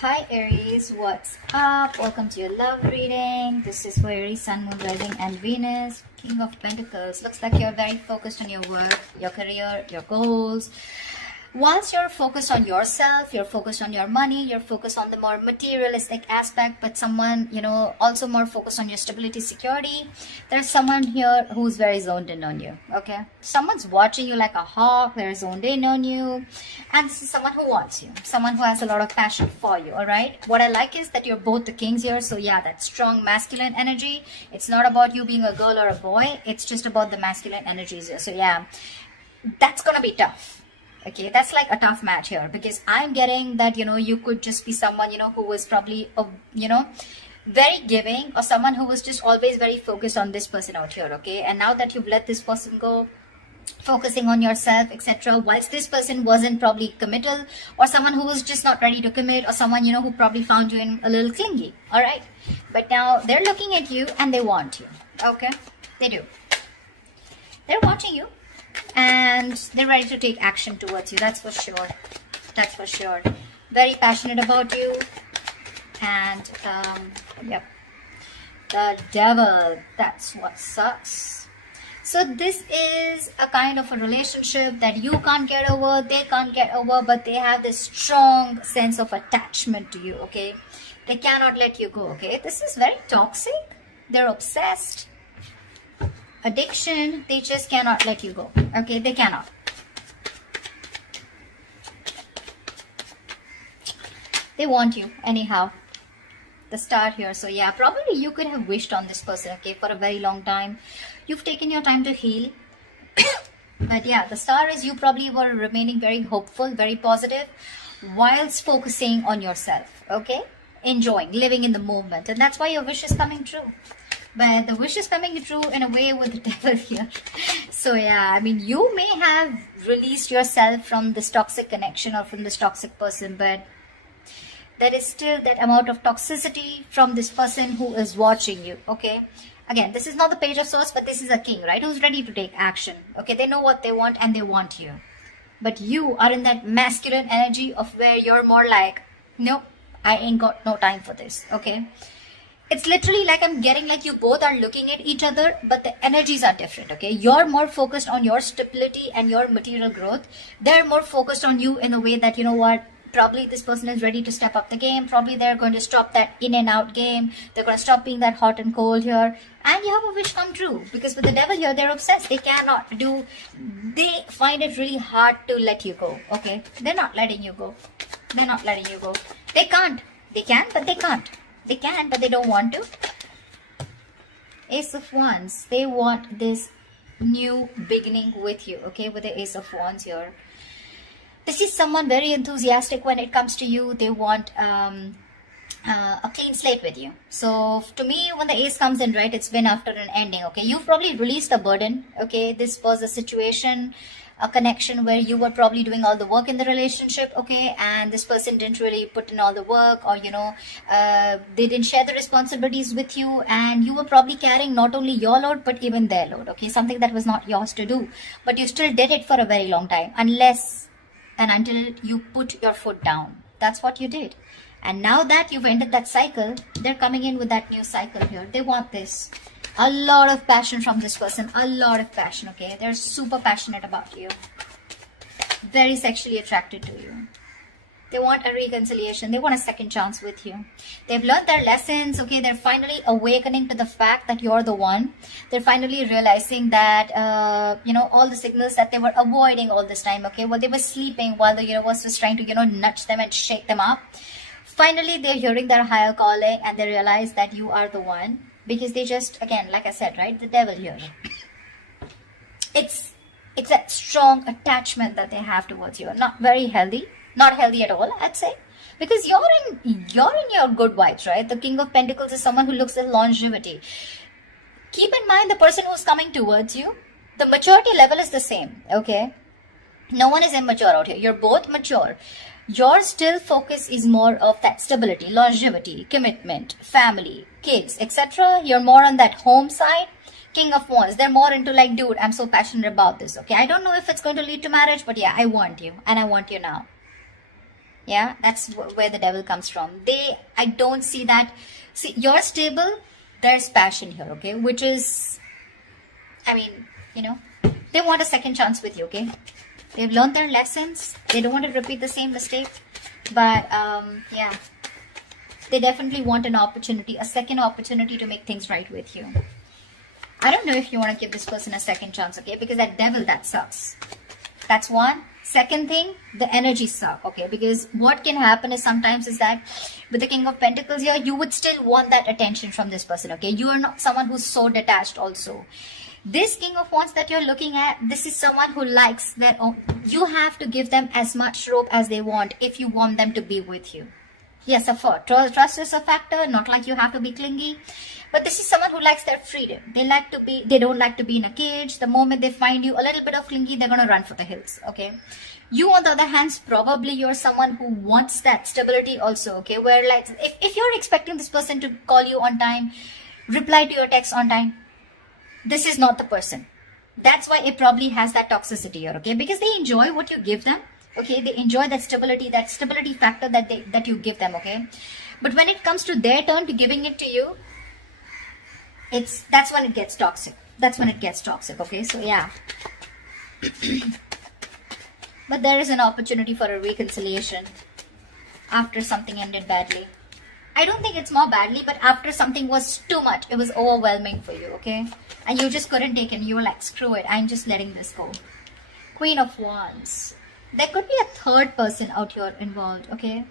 Hi Aries, what's up? Welcome to your love reading. This is for Aries, Sun, Moon, Rising and Venus. King of Pentacles. Looks like you're very focused on your work, your career, your goals. Whilst you're focused on yourself, you're focused on your money, you're focused on the more materialistic aspect, but someone, also more focused on your stability, security. There's someone here who's very zoned in on you, okay? Someone's watching you like a hawk, they're zoned in on you. And this is someone who wants you, someone who has a lot of passion for you, all right? What I like is that you're both the kings here. So yeah, that strong masculine energy. It's not about you being a girl or a boy. It's just about the masculine energies here. So yeah, that's gonna be tough. Okay, that's like a tough match here, because I'm getting that, you could just be someone, who was probably, very giving, or someone who was just always very focused on this person out here, okay? And now that you've let this person go, focusing on yourself, etc., whilst this person wasn't probably committal, or someone who was just not ready to commit, or someone, who probably found you in a little clingy, all right? But now they're looking at you and they want you, okay? They do. They're watching you. And they're ready to take action towards you. That's for sure. That's for sure. Very passionate about you. And, yep. The devil. That's what sucks. So this is a kind of a relationship that you can't get over, they can't get over, but they have this strong sense of attachment to you, okay? They cannot let you go, okay? This is very toxic. They're obsessed. Addiction, they just cannot let you go, okay? They cannot. They want you anyhow. The star here. So yeah, probably you could have wished on this person, okay, for a very long time. You've taken your time to heal. But yeah, the star is you probably were remaining very hopeful, very positive, whilst focusing on yourself, okay? Enjoying, living in the moment. And that's why your wish is coming true. But the wish is coming true in a way with the devil here. So yeah, I mean, you may have released yourself from this toxic connection or from this toxic person, but there is still that amount of toxicity from this person who is watching you, okay? Again, this is not the Page of Swords, but this is a king, right? Who's ready to take action, okay? They know what they want and they want you. But you are in that masculine energy of where you're more like, no, I ain't got no time for this, okay? It's literally like I'm getting like you both are looking at each other, but the energies are different, okay? You're more focused on your stability and your material growth. They're more focused on you in a way that, probably this person is ready to step up the game. Probably they're going to stop that in and out game. They're going to stop being that hot and cold here. And you have a wish come true, because with the devil here, they're obsessed. They find it really hard to let you go, okay? They're not letting you go. They're not letting you go. They can't. They can, but they can't. They can, but they don't want to. Ace of Wands. They want this new beginning with you, okay? With the Ace of Wands here. This is someone very enthusiastic when it comes to you. They want a clean slate with you. So to me, when the Ace comes in, right, it's been after an ending, okay? You've probably released a burden, okay? This was a situation, a connection where you were probably doing all the work in the relationship, okay, and this person didn't really put in all the work, or they didn't share the responsibilities with you, and you were probably carrying not only your load but even their load, okay, something that was not yours to do, but you still did it for a very long time, unless and until you put your foot down. That's what you did. And now that you've ended that cycle, they're coming in with that new cycle here. They want this. A lot of passion from this person. A lot of passion, okay? They're super passionate about you. Very sexually attracted to you. They want a reconciliation. They want a second chance with you. They've learned their lessons, okay? They're finally awakening to the fact that you're the one. They're finally realizing that, all the signals that they were avoiding all this time, okay? Well, they were sleeping while the universe was trying to, nudge them and shake them up. Finally, they're hearing their higher calling, and they realize that you are the one. Because they just, again, like I said, right, the devil here. It's that strong attachment that they have towards you. Not very healthy. Not healthy at all, I'd say. Because you're in your good vibes, right? The King of Pentacles is someone who looks at longevity. Keep in mind the person who's coming towards you, the maturity level is the same, okay? No one is immature out here. You're both mature. Your still focus is more of that stability, longevity, commitment, family, kids, etc. You're more on that home side. King of Wands, they're more into like, dude, I'm so passionate about this, okay? I don't know if it's going to lead to marriage, but yeah, I want you, and I want you now. Yeah, that's where the devil comes from. I don't see that. See, you're stable. There's passion here, okay? Which is, I mean, they want a second chance with you, okay? They've learned their lessons. They don't want to repeat the same mistake. But, yeah, they definitely want an opportunity, a second opportunity to make things right with you. I don't know if you want to give this person a second chance, okay? Because that devil, that sucks. That's one. Second thing, the energy suck, okay? Because what can happen is sometimes is that with the King of Pentacles here, you would still want that attention from this person, okay? You are not someone who's so detached also. This King of Wands that you're looking at, this is someone who likes their own. You have to give them as much rope as they want if you want them to be with you. Yes, of course, trust is a factor, not like you have to be clingy. But this is someone who likes their freedom. They don't like to be in a cage. The moment they find you a little bit of clingy, they're going to run for the hills, okay? You, on the other hand, probably you're someone who wants that stability also, okay? Where like, if you're expecting this person to call you on time, reply to your text on time, this is not the person. That's why it probably has that toxicity here, okay? Because they enjoy what you give them, okay? They enjoy that stability factor that you give them, okay? But when it comes to their turn to giving it to you, that's when it gets toxic. That's when it gets toxic, okay? So yeah. But there is an opportunity for a reconciliation after something ended badly. I don't think it's more badly, but after something was too much, it was overwhelming for you, okay? And you just couldn't take it. You were like, screw it, I'm just letting this go. Queen of Wands. There could be a third person out here involved, okay?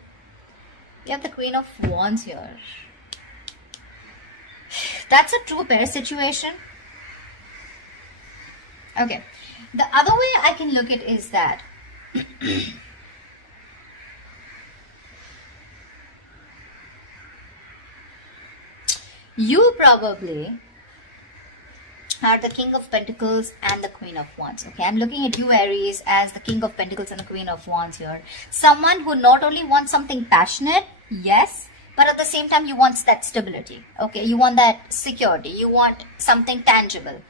You have the Queen of Wands here. That's a true pair situation. Okay. The other way I can look at it is that you probably are the King of Pentacles and the Queen of Wands. Okay, I'm looking at you, Aries, as the King of Pentacles and the Queen of Wands here. Someone who not only wants something passionate, yes, but at the same time you want that stability. Okay, you want that security. You want something tangible.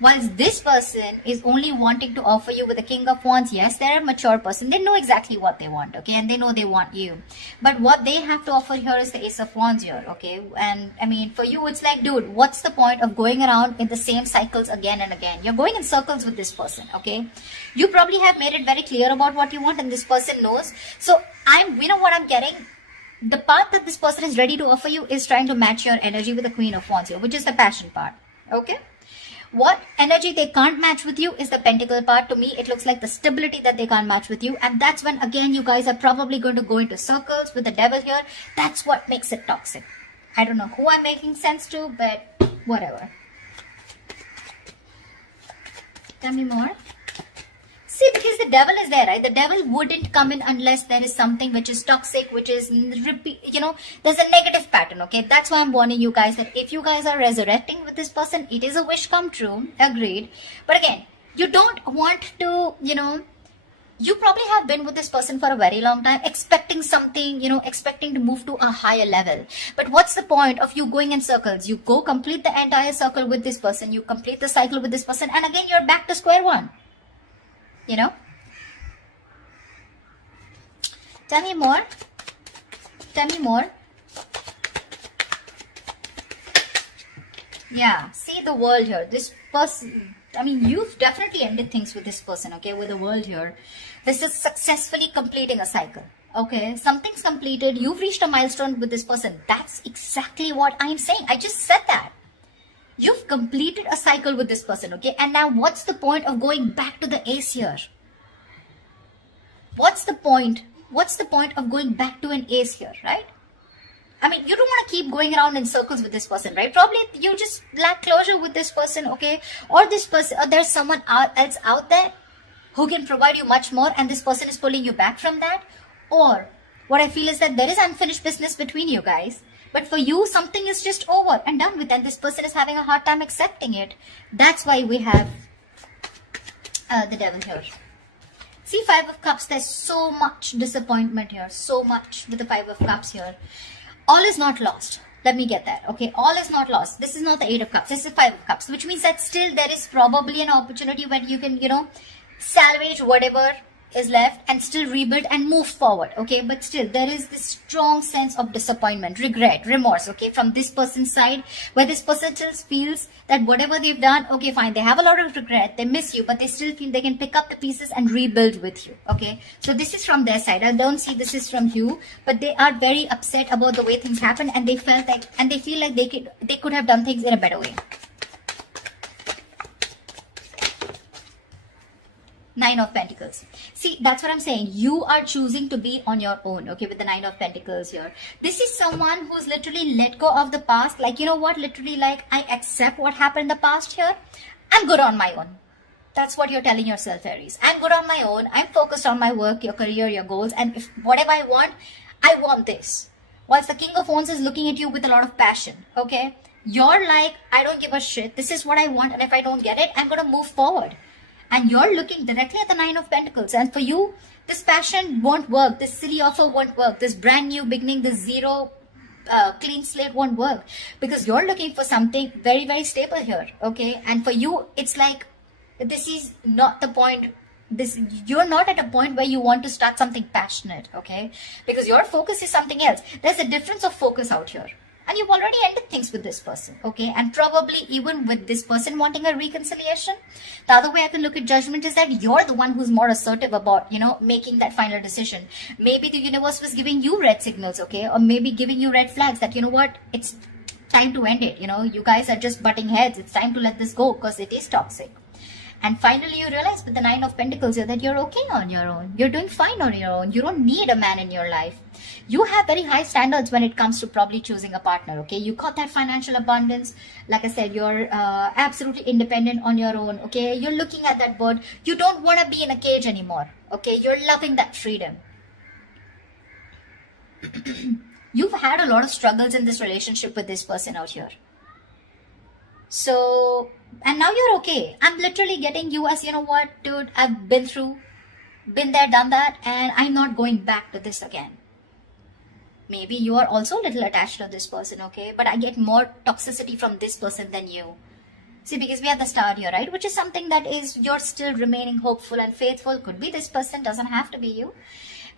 Whilst this person is only wanting to offer you with the King of Wands, yes, they're a mature person. They know exactly what they want, okay? And they know they want you. But what they have to offer here is the Ace of Wands here, okay? And, I mean, for you, it's like, dude, what's the point of going around in the same cycles again and again? You're going in circles with this person, okay? You probably have made it very clear about what you want, and this person knows. So, you know what I'm getting? The part that this person is ready to offer you is trying to match your energy with the Queen of Wands here, which is the passion part, okay? What energy they can't match with you is the pentacle part. To me, it looks like the stability that they can't match with you. And that's when, again, you guys are probably going to go into circles with the devil here. That's what makes it toxic. I don't know who I'm making sense to, but whatever. Tell me more. See, because the devil is there, right? The devil wouldn't come in unless there is something which is toxic, which is, there's a negative pattern, okay? That's why I'm warning you guys that if you guys are resurrecting with this person, it is a wish come true, agreed. But again, you don't want to, you probably have been with this person for a very long time, expecting something, expecting to move to a higher level. But what's the point of you going in circles? You go complete the entire circle with this person, you complete the cycle with this person, and again, you're back to square one. Tell me more. Tell me more. Yeah, see the world here. This person, you've definitely ended things with this person, okay, with the world here. This is successfully completing a cycle, okay? Something's completed. You've reached a milestone with this person. That's exactly what I'm saying. I just said that. You've completed a cycle with this person, okay? And now what's the point of going back to the ace here? What's the point? What's the point of going back to an ace here, right? You don't want to keep going around in circles with this person, right? Probably you just lack closure with this person, okay? Or this person, or there's someone else out there who can provide you much more, and this person is pulling you back from that. Or what I feel is that there is unfinished business between you guys. But for you, something is just over and done with, and this person is having a hard time accepting it. That's why we have the devil here. See, Five of Cups, there's so much disappointment here. So much with the Five of Cups here. All is not lost. Let me get that, okay? All is not lost. This is not the Eight of Cups. This is Five of Cups, which means that still there is probably an opportunity when you can, salvage whatever is left and still rebuild and move forward, okay? But still there is this strong sense of disappointment, regret, remorse, okay, from this person's side, where this person still feels that whatever they've done, okay, fine, they have a lot of regret, they miss you, but they still feel they can pick up the pieces and rebuild with you, okay? So this is from their side. I don't see this is from you, but they are very upset about the way things happened, and they felt like, and they feel like they could have done things in a better way. Nine of Pentacles. See, that's what I'm saying. You are choosing to be on your own, okay, with the Nine of Pentacles here. This is someone who's literally let go of the past. Like, you know what? Literally, like, I accept what happened in the past here. I'm good on my own. That's what you're telling yourself, Aries. I'm good on my own. I'm focused on my work, your career, your goals. And if whatever I want this. Whilst the King of Wands is looking at you with a lot of passion, okay? You're like, I don't give a shit. This is what I want. And if I don't get it, I'm going to move forward. And you're looking directly at the Nine of Pentacles. And for you, this passion won't work. This silly offer won't work. This brand new beginning, this zero clean slate won't work. Because you're looking for something very, very stable here. Okay. And for you, it's like, this is not the point. You're not at a point where you want to start something passionate. Okay. Because your focus is something else. There's a difference of focus out here. And you've already ended things with this person, okay? And probably even with this person wanting a reconciliation, the other way I can look at judgment is that you're the one who's more assertive about, you know, making that final decision. Maybe the universe was giving you red signals, okay? Or maybe giving you red flags that, you know what, it's time to end it. You know, you guys are just butting heads. It's time to let this go because it is toxic. And finally, you realize with the Nine of Pentacles here that you're okay on your own. You're doing fine on your own. You don't need a man in your life. You have very high standards when it comes to probably choosing a partner, okay? You got that financial abundance. Like I said, you're absolutely independent on your own, okay? You're looking at that bird. You don't want to be in a cage anymore, okay? You're loving that freedom. You've had a lot of struggles in this relationship with this person out here. So, and now you're okay. I'm literally getting you as, you know what, dude, I've been there, done that, and I'm not going back to this again. Maybe you are also a little attached to this person, okay? But I get more toxicity from this person than you. See, because we have the star here, right? Which is something that is, you're still remaining hopeful and faithful. Could be this person, doesn't have to be you.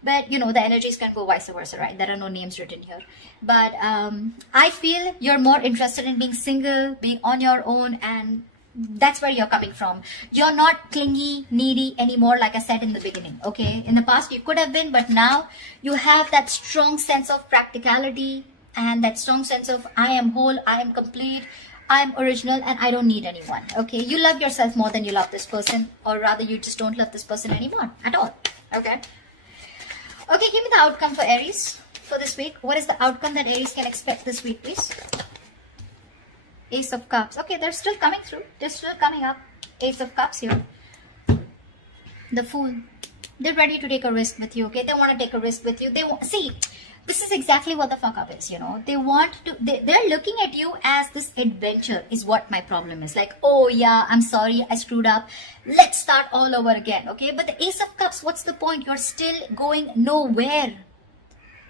But, you know, the energies can go vice versa, right? There are no names written here. But I feel you're more interested in being single, being on your own, and that's where you're coming from. You're not clingy, needy anymore, like I said in the beginning, okay? In the past, you could have been, but now you have that strong sense of practicality and that strong sense of I am whole, I am complete, I am original, and I don't need anyone, okay? You love yourself more than you love this person, or rather you just don't love this person anymore at all, okay? Okay, give me the outcome for Aries for this week. What is the outcome that Aries can expect this week, please? Ace of Cups. Okay, they're still coming through. They're still coming up. Ace of Cups here. The Fool. They're ready to take a risk with you, okay? They want to take a risk with you. They want, see, this is exactly what the fuck up is, you know? They want to, they're looking at you as this adventure is what my problem is. Like, oh yeah, I'm sorry, I screwed up. Let's start all over again, okay? But the Ace of Cups, what's the point? You're still going nowhere.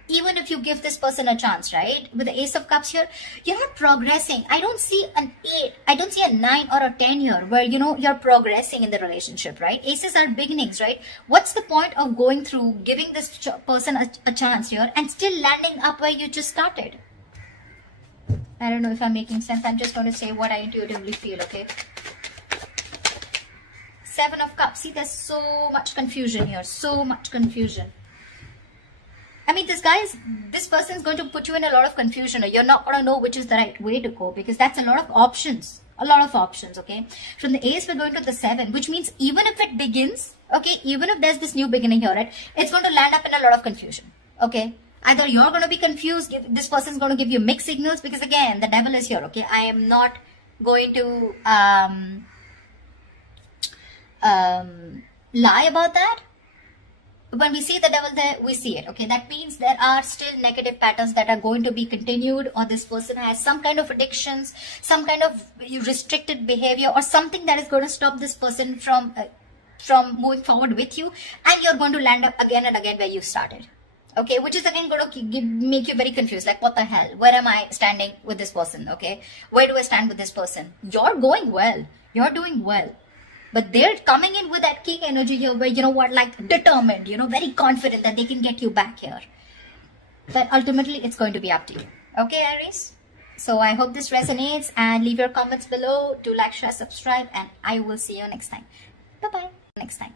Even if you give this person a chance, right? With the Ace of Cups here, you're not progressing. I don't see an 8. I don't see a 9 or a 10 here where, you know, you're progressing in the relationship, right? Aces are beginnings, right? What's the point of going through, giving this person a chance here and still landing up where you just started? I don't know if I'm making sense. I'm just going to say what I intuitively feel, okay? Seven of Cups. See, there's so much confusion here. So much confusion. I mean, this person is going to put you in a lot of confusion, or you're not going to know which is the right way to go, because that's a lot of options. A lot of options, okay? From the Ace, we're going to the 7, which means even if it begins, okay, even if there's this new beginning here, right, it's going to land up in a lot of confusion, okay? Either you're going to be confused, this person's going to give you mixed signals, because again, the devil is here, okay? I am not going to lie about that. When we see the devil there, we see it, okay? That means there are still negative patterns that are going to be continued, or this person has some kind of addictions, some kind of restricted behavior, or something that is going to stop this person from moving forward with you, and you're going to land up again and again where you started, okay? Which is again going to make you very confused, like, what the hell? Where am I standing with this person, okay? Where do I stand with this person? You're going well. You're doing well. but they're coming in with that king energy here where, you know what, like determined, you know, very confident that they can get you back here. But ultimately, it's going to be up to you. Okay, Aries? So I hope this resonates, and leave your comments below. Do like, share, subscribe, and I will see you next time. Bye-bye. Next time.